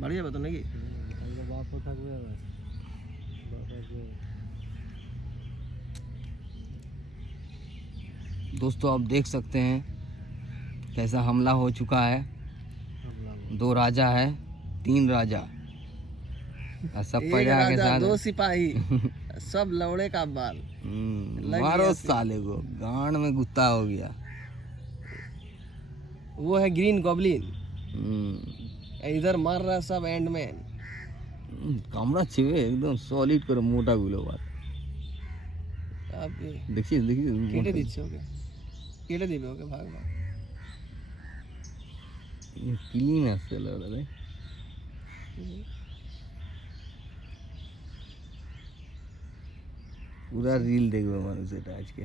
বাড়ি যাবে তো নাকি? বাপও থাকবে আবার। दोस्तों आप देख सकते हैं कैसा हमला हो चुका है। 2 राजा है, 3 राजा और सब एक प्रजा के राजा, साथ 2 सिपाही, सब लौड़े का बाल। लग मारो गया साले को, गांड में गुत्ता हो गया। वो है ग्रीन गॉब्लिन, हम्म, इधर मार रहा है सब एंडमैन। কামড়া ছিবে একদম সলিড করে মোটা গুলো বাদ। आप দেখিস দেখিস কেটে দিচ্ছে ওকে, কেটে দিবে ওকে, ভাগ ভাগ। ক্লিন আছে লড়া রে। पूरा रील देखबे মানুষ এটা আজকে।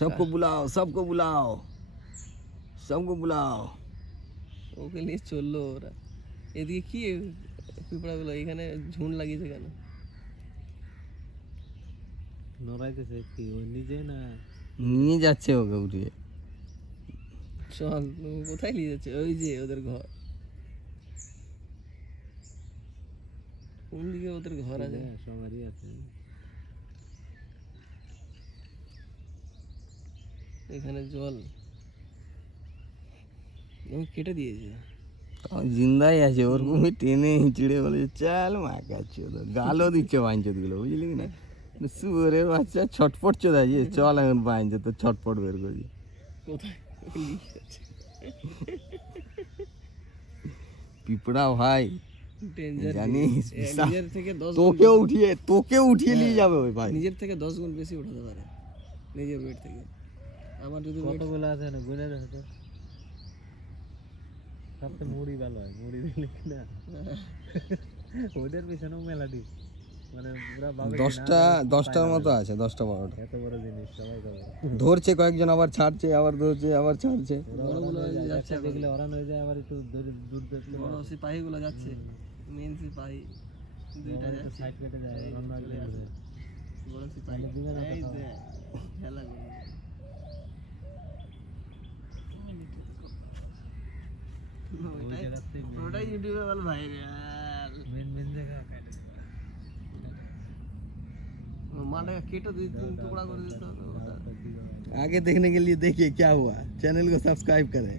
सबको बुलाओ, सबको बुलाओ, सबको बुलाओ। ওকে নিয়ে চললো ওরা। এদিকে কি পিঁপড়াগুলো এখানে ঝুন লাগিয়েছে কেন? নড়াইতেছে কি ও নিজে না? নিয়ে যাচ্ছে ওকে উঠিয়ে। চল, ও কোথায় নিয়ে যাচ্ছে? ওই যে ওদের ঘর। কোন দিকে ওদের ঘর আছে? সবারই আছে। এখানে জল আমি কেটে দিয়েছি। জিন্দাই আছে, ওরকমই টেনে হিঁচড়ে বলে চল মাকাচ্ছি, গালও দিচ্ছে বাঞ্চত গুলো, বুঝলি কি না? শুয়োরে বাচ্চা ছটপট চোদা যে চল এখন বাঞ্চত তো ছটপট বের করছি। কোথায় নিয়ে যাচ্ছে? পিঁপড়া ভাই ডেঞ্জার জানিস, নিজের থেকে 10 তোকে উঠিয়ে নিয়ে যাবে ওই ভাই। নিজের থেকে 10 গুণ বেশি উঠাতে পারে নিজের ওয়েট থেকে। আমার যদি কতগুলো আছে না গুনে দেখো তো। সবচেয়ে মুড়ি ভালো হয়, মুড়ি দিলে কি না ওদের পিছনেও মেলাডি, মানে পুরা ভাবে 10টার মতো আছে, 10টা 12টা। এত বড় জিনিস সবাই করে ধরছে কয়েকজন, আবার ছাড়ছে, আবার ধরছে, আবার ছাড়ছে। বড়গুলো যাচ্ছে, দেখলে ওরান হয়ে যায়, আবার একটু দূর দেখলে বড় সিপাহীগুলো যাচ্ছে, মেন সিপাহী দুইটা একটু যাচ্ছে, সাইড কেটে যায়, অন্য একদিন ঘুরে। বড় সিপাহী দিবে না এই কোথাও। দে খেলা করে। ওই জায়গাতে ওটাই ইউটিউবে বল ভাইরাল। মেন জায়গা কাটে माने केटो 2-3 टुकड़ा कर देता तो आगे देखने के लिए देखिए क्या हुआ, चैनल को सब्सक्राइब करें।